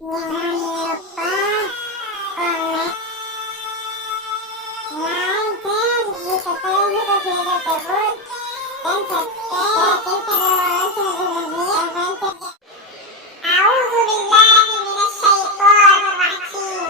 Jangan lupa komen, like, dan subscribe video tersebut dan subscribe channel A'udzubillahi minasyaitonir rajim.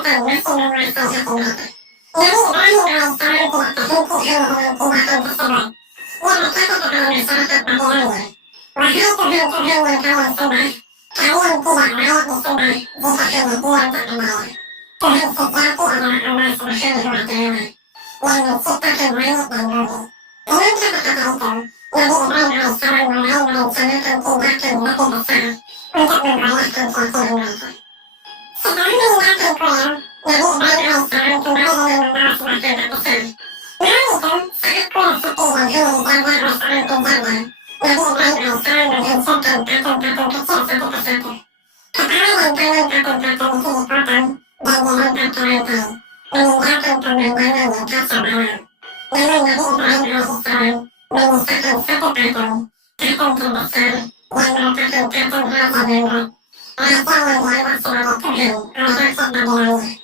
Selatan masih menguasai hati mereka. Nabi Ibrahim alaihissalam tidak terhenti hanya dengan tindakan tersebut. Ia berkata kepada masyarakat Madiannya, "Wahai Tuhan-Tuhan yang kalian sembah, kalian tidak layak disembah jika hanya Dia tak menolong. Tuhan sejati adalah Allah Subhanahu wa Ta'ala yang menciptakan langit dan bumi." Dengan kata-kata itu, Nabi Ibrahim alaihissalam mulai merencanakan tindakan lebih besar untuk membalaskan cacian mereka. Setelah meninggalkan Kuil, Nabi Ibrahim alaihissalam kembali dengan membawa sebuah tanda besar. Malam itu, saat Kuil sepi dan hanya dijaga oleh seorang penjaga, Nabi Ibrahim alaihissalam menghancurkan patung-patung kecil satu persatu. Kepala dan tangan patung-patung itu dipotong dan dilempar ke lantai, meninggalkan pemandangan yang kacau balau. Lalu Nabi Ibrahim alaihissalam memisahkan satu patung terbesar yang merupakan patung Raja Namrud, raja yang dianggap sebagai Tuhan oleh rakyat Babilonia.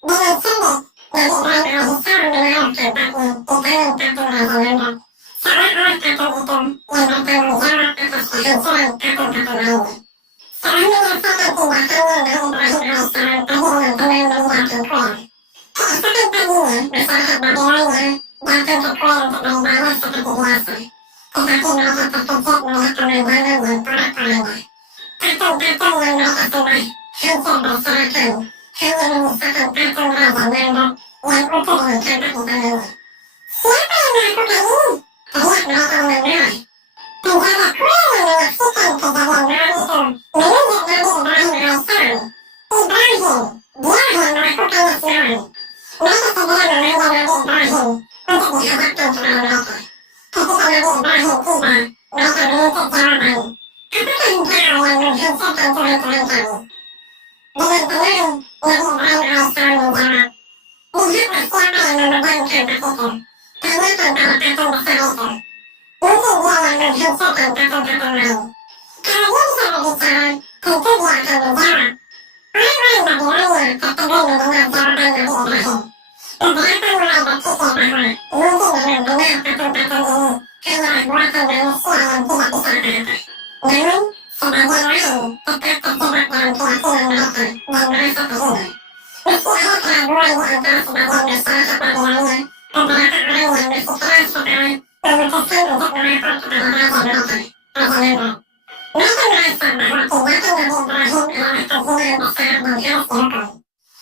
Dengan cerdik, Nabi Ibrahim alaihissalam menaruh tempatnya di tangan patung Raja Namrud, seolah-olah patung itu yang bertanggung jawab atas kehancuran patung-patung lainnya. Setelah menyelesaikan tindakannya, Nabi Ibrahim alaihissalam akhirnya dengan meninggalkan Kuil. Keesokan paginya, masyarakat Babilonia datang ke Kuil untuk beribadah seperti biasa. Tetapi mereka terkejut melihat pemandangan yang porak-poranda. Patung-patung yang mereka sembah hancur berserakan, hanya menyisakan patung Raja Namrud yang utuh yang tampak di tangannya. "Siapa yang melakukan ini?" teriak mereka memarah. Penjaga Kuil yang menyaksikan kejadian malam itu menunjuk Nabi Ibrahim alaihissalam. "Ibrahim, dia yang melakukannya semalam." Mereka segera memanggil Nabi Ibrahim untuk dihadapkan kepada mereka. Ketika Nabi Ibrahim tiba, mereka menuntut jawaban. "Apakah engkau yang menghancurkan Tuhan-Tuhan kami?" Dengan tenang, Nabi Ibrahim alaihissalam menjawab, "Lihatlah siapa yang menerbangkan partikel. Tanyakan pada patung besar itu. Mungkin dia yang menghancurkan patung-patung lain. Kalau dia bisa berbicara, tentu dia akan menjawab." Orang-orang Babilonia tertegun mendengar jawaban Nabi Ibrahim. Beberapa mulai berpikir bahwa mungkin dengan benar patung-patung ini hanyalah buatan manusia yang tidak bisa apa-apa. Namun, sebagian lain tetap terjebak dalam keyakinan mereka dan merasa terhina. Meski ada keraguan di antara sebagian masyarakat Babilonia, beberapa orang yang bersikeras sekarang memutuskan untuk melapor kepada raja mereka, Raja Namrud. Mereka merasa bahwa tindakan Nabi Ibrahim adalah kezinan besar dan harus dihukum.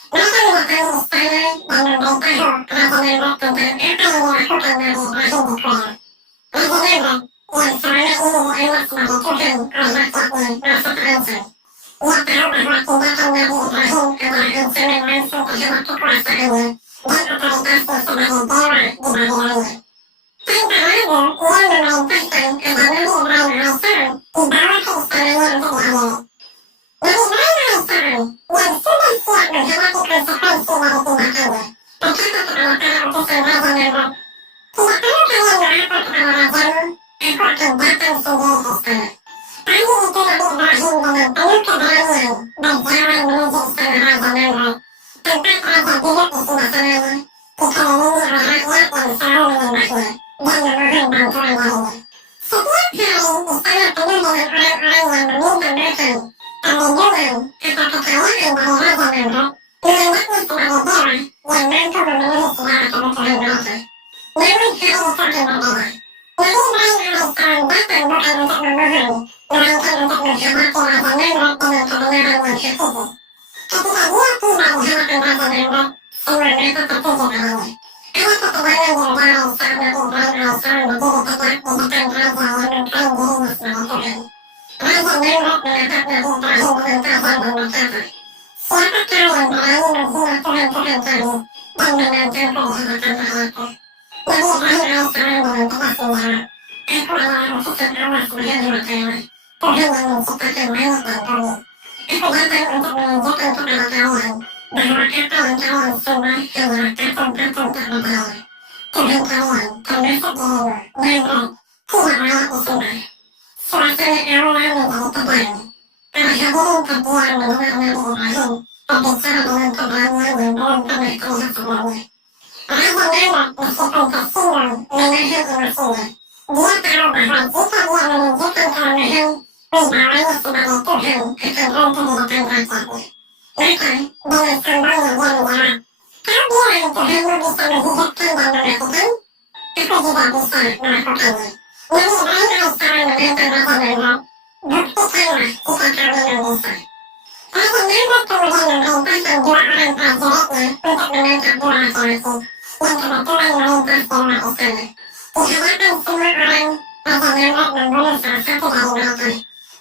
Mereka mendatangi istana dan memberitahu Raja Namrud tentang apa yang dilakukan Nabi Ibrahim di Kuil. Raja Namrud, yang selama ini dianggap sebagai Tuhan oleh rakyatnya, merasa terancam. Ia tahu bahwa tindakan Nabi Ibrahim adalah ancaman langsung terhadap kekuasaannya dan otoritasnya sebagai dewa di Babilonia. Tanpa ragu, ia memerintahkan agar Nabi Ibrahim alaihissalam dibawa ke istananya untuk diadili. Nabi Ibrahim alaihissalam yang sudah siap menghadapi konsekuensi dari tindakannya, berkata kepada para utusan Raja Namrud, "Tidak perlu kalian melapor kepada rajamu, aku akan datang sendiri ke istana." Pagi itu Nabi Ibrahim dengan penuh keberanian berjalan menuju istana Raja Namrud. Tempat raja duduk di sebelah kanannya, dikelilingi oleh rakyat yang selalu menyembahnya dan memohon bantuan darinya. Setiap hari istana penuh dengan orang-orang yang meminta makan, perlindungan, atau kekayaan dari Raja Namrud, menganggapnya sebagai dewa yang mampu memenuhi segala kebutuhan mereka. Namun hari itu berbeda. Nabi Ibrahim alaihissalam datang bukan untuk memohon, melainkan untuk menghadapi Raja Namrud dengan kebenaran yang hakiki. Ketika dia tiba di hadapan Raja Namrud, semua mereka terkejut olehnya. Ada ketegangan yang damai saat Nabi Ibrahim alaihissalam berdiri tegak di depan raja yang mengklaim dirinya sebagai Tuhan. Raja Namrud menatap Nabi Ibrahim dengan tajam dan berkata, "Siapakah yang berani menghina Tuhan-Tuhan kami dan menantangku di hadapan Allahku?" Nabi Ibrahim alaihissalam dengan tegas menjawab, "Aku adalah utusan Allah Subhanahu wa Ta'ala, Tuhan yang menciptakan langit dan bumi. Aku datang untuk menunjukkan kepada kalian bahwa apa yang kalian sembah hanyalah patung-patung terbengkalai. Tuhan kalian, termasuk dirimu, Namrud, tidak layak disembah." Suasana awal menjadi tegang. Para hadirin terdiam mendengar Nabi Ibrahim berbicara dengan keberanian yang belum pernah terlihat sebelumnya. Raja Namrud meskipun tersinggung menahan emosinya. Dia tahu bahwa jika dia menunjukkan kelemahan, pribadinya sebagai Tuhan akan runtuh di depan rakyatnya. maka dengan sambangnya dia menjawab, kalau bilang Tuhanmu bisa menghidupkan dan mematikan, aku juga bisa melakukannya. Nabi Ibrahim alaihissalam menantang Raja Namrud, buktikanlah jika kalian bisa. Raja Namrud kemudian memerintahkan 2 orang prajuritnya untuk menangkap 2 laki-laki yang kebetulan melintas di rumah istana. Di hadapan semua orang, Raja Namrud membunuh salah satu dari mereka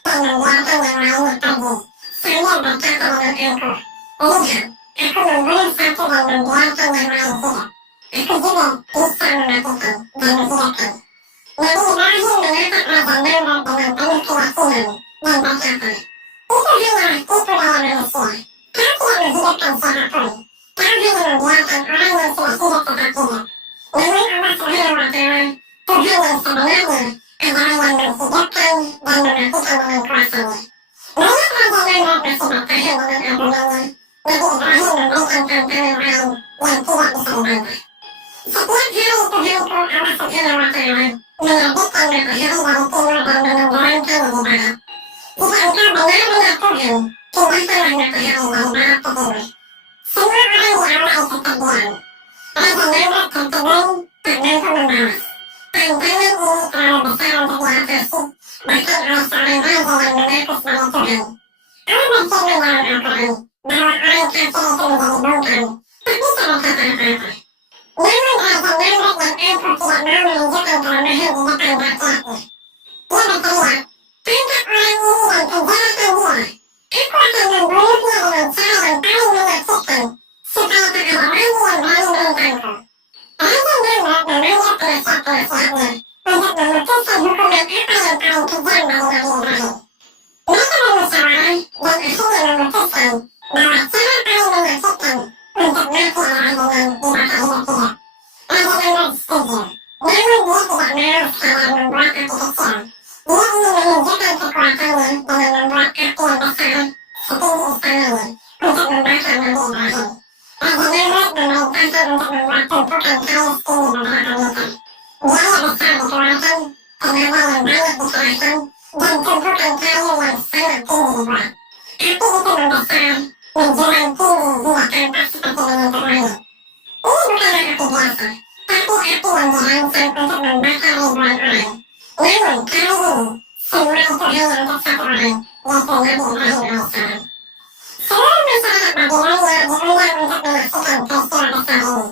dan membiarkan yang lainnya pergi sambil berkata dengan angkuh, "Lihat, aku membunuh satu dan membiarkan yang lain hidup. Aku juga bisa mematikan dan menghidupkan." Nabi Ibrahim menatap Raja Namrud dengan penuh keyakinan dan berkata, "Itu hanyalah tipu daya manusia. Kau tidak menghidupkan siapapun. Kau hanya membiarkan orang yang sudah hidup sepertinya. Namun Allah Subhanahu wa Ta'ala, Tuhan yang sebenarnya adalah yang menghidupkan dan mematikan dengan kuasanya." Melihat Raja Namrud bersikap tahan dengan agungannya, Nabi Ibrahim memberikan tantangan lain yang tidak bisa dibantah. Setiap hari Tuhanku Allah Subhanahu wa Ta'ala menerbitkan matahari dari timur dan menenggelamkan di barat. Jika engkau benar-benar Tuhan, pindahkanlah matahari dari barat ke timur. Semua orang di Allah tetap diam. Raja Namrud tertegun tak mampu membalas. Tantangan ini terlalu besar untuk diatasi, bahkan oleh seorang raja yang mengaku sebagai Tuhan. Allah berfirman dalam Al-Quran bahwa orang kafir itu menjadi bungkam, tak bisa berkata apa-apa. Namun Raja Namrud yang angkuh tidak mau menunjukkan kelemahan di depan rakyatnya. Dia berteriak, "Tangkap orang ini dan penjarakan dia. Aku akan membunuhnya dengan cara yang paling menyakitkan, supaya tak ada lagi yang berani menentangku." Raja Namrud memanggil penasihat-penasihatnya untuk memutuskan hukuman apa yang paling kejam dari Nabi Ibrahim. Mereka bermusyawarah dan akhirnya memutuskan bahwa cara paling menyakitkan untuk mati adalah dengan dimatahkan tidak. Raja Namrud setuju, namun dia tidak mau sekalian membuat api kecil. Dia ingin menunjukkan kekuatannya dengan membuat api yang besar setinggi istananya untuk membakar Nabi Ibrahim. Raja Namrud memerintahkan untuk membuat tumpukan kayu setinggi beberapa meter. Biaya besar dikeluarkan, tenaga yang banyak dikerahkan, dan tumpukan kayu yang sangat tinggi dibuat. Api itu membesar, menjulang tinggi hingga tampak seperti menyentuh langit. Ini bukanlah api biasa, tapi api yang dirancang untuk membakar ribuan orang. Namun kali ini, semua itu hanya untuk satu orang, yaitu Nabi Ibrahim alaihissalam. Seluruh masyarakat Madinah diundang untuk menyaksikan peristiwa besar ini.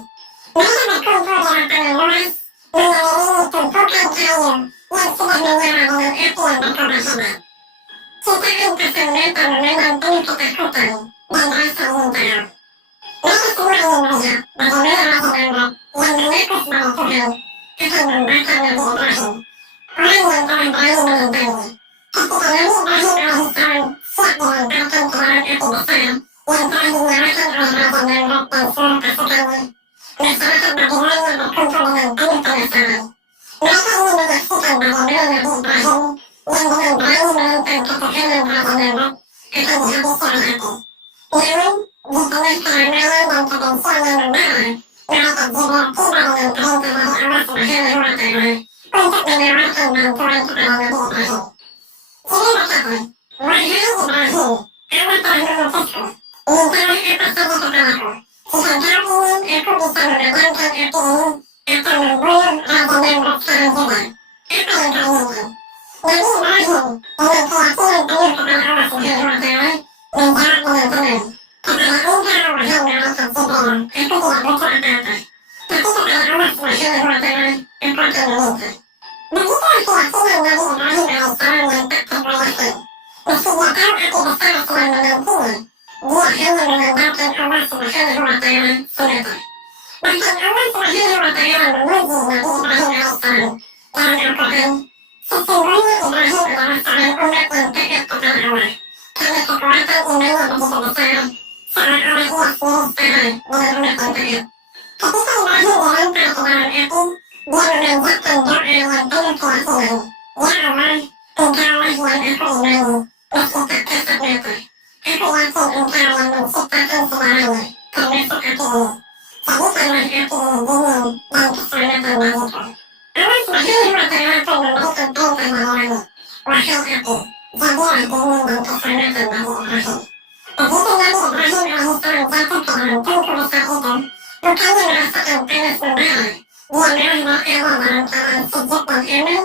Mereka berkumpul di lapangan luas, mengelilingi tumpukan kayu yang sudah menyala dengan api yang berkobar-kobar. Ciptaan keselamatan memang penuh ketakutan dan rasa ingin tahu. Mereka semua ingin melihat bagaimana Raja Namrud yang mengaku sebagai Tuhan akan membakar Nabi Ibrahim. Orang yang telah berani menentangnya. Ketika Nabi Ibrahim alaihissalam siap dilemparkan ke dalam api besar yang telah dinyalakan oleh Raja Namrud dan seluruh pasukannya, masyarakat Madinah berkumpul dengan penuh penasaran. Mereka ingin menyaksikan bagaimana Nabi Ibrahim yang dengan berani menentang ketuhanan Raja Namrud akan dihabisi oleh api. Namun, di tengah keramalan dan kebencian yang membara, mereka juga tiba dengan perintah dari Allah Subhanahu wa Ta'ala untuk menawarkan bantuan kepada Nabi Ibrahim. Dia berkata, "Wahai Ibrahim, Allah telah mengutusku. Mintalah apa saja kepadaku. Jika kau ingin aku bisa menenangkan api ini atau membunuh Raja Namrud sekarang juga. Apa yang kau inginkan?" Nabi Ibrahim dengan keyakinan penuh kepada Allah Subhanahu wa Ta'ala menjawab dengan tenang, "Kepada engkau wahai malaikat Jibril, aku tidak butuh apa-apa. Tapi kepada Allah Subhanahu wa Ta'ala aku akan meminta." Begitu keyakinan Nabi Ibrahim alaihissalam yang tak terkalahkan. Mestinya tahu api besar sedang menantinya. Dia hanya mengandalkan Allah Subhanahu wa Ta'ala semata. Bahkan Allah Subhanahu wa Ta'ala memuji Nabi Ibrahim alaihissalam dalam Al-Quran. Sesungguhnya Ibrahim adalah seorang umat yang taat kepada Allah. Karena kekuatan imannya begitu besar, seolah-olah ia sendiri setara dengan umat yang taat. Ketika Ibrahim dilempar ke dalam api, dia memanjatkan doa yang penuh keyakinan. "Ya Allah, Engkaulah yang aku imani, meski tak kasat mata. Aku yakin Engkau yang menciptakan segalanya, termasuk api ini. Jadikanlah api ini dingin dan keselamatan bagiku." Allah Subhanahu wa Ta'ala pun memberikan perintah melalui, "Wahai api, jadilah dingin dan keselamatan bagi Ibrahim." Begitu Nabi Ibrahim tengkorak itu, bukannya merasakan panas membara. Dia meraba awal bantalan sejuk dan aman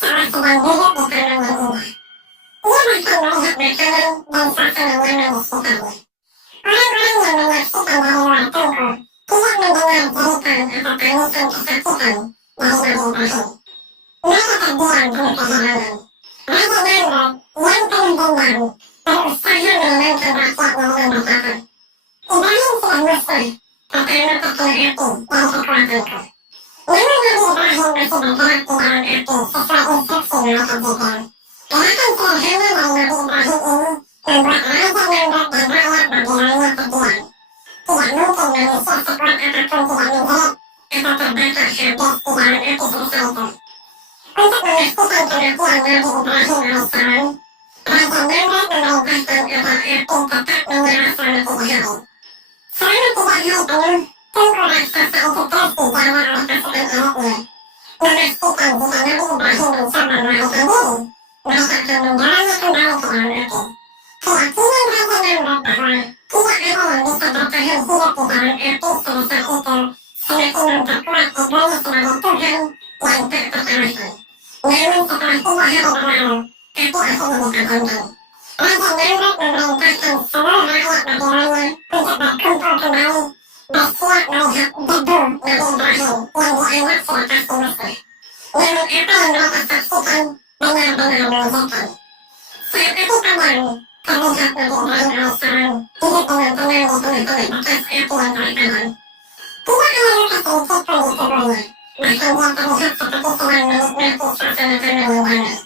saat sedang duduk di halaman rumah. Ia bahkan melihat makanan dan suasana warna di sekitarnya. Orang-orang yang menyaksikan dari luar tengkor tidak mendengar jeritan atau tangisan kesakitan dari bagian akhir. Mereka terdiam di kehalaman. Raja Nanda yang penuh dendam berusaha menenangkan rakyatnya dengan berkata, Ibrahim sudah musnah, pertama kecil hati dari kekuatanku. Namun Nabi Ibrahim masih bergerak di dalam api sesuai instruksi malaikat Jibril. Gerakan sederhana dari Nabi Ibrahim ini membuat Raja Nanda dan rakyat bagi lainnya terdiam. Tidak mungkin manusia sekuat apapun tidak menjerit atau terbakar habis di dalam api sebesar itu. Untuk memastikan kematian Nabi Ibrahim alaihissalam, Raja Nanda memerintahkan agar api tetap menyala selama 3 hari. Selama 3 hari penuh, tengku raksasa itu terus dijaga oleh pasukan awaknya. Memastikan jika Nabi Ibrahim bisa melarikan diri, mereka akan membawanya kembali ke dalam api. Keyakinan Raja Nanda bahwa tidak ada yang bisa bertahan hidup di dalam api sebesar itu semakin memperkuat Ibrahim sebagai Tuhan yang tak terkalahkan. Namun setelah 3 hari berlalu, api akhirnya dipadamkan. Raja Nanda memerintahkan seluruh rakyat bagiannya untuk berkumpul kembali bersiap melihat debu Nabi Ibrahim yang dianggap sudah pasti musnah. Namun apa yang mereka saksikan benar-benar menakjubkan. Saat api padam, terlihat Nabi Ibrahim alaihissalam hidup dengan tenang di tengah-tengah bekas api yang terpadam. Tidak ada luka sedikit pun di tubuhnya, bahkan dia terlihat seperti sedang menikmati suasana tenang yang damai.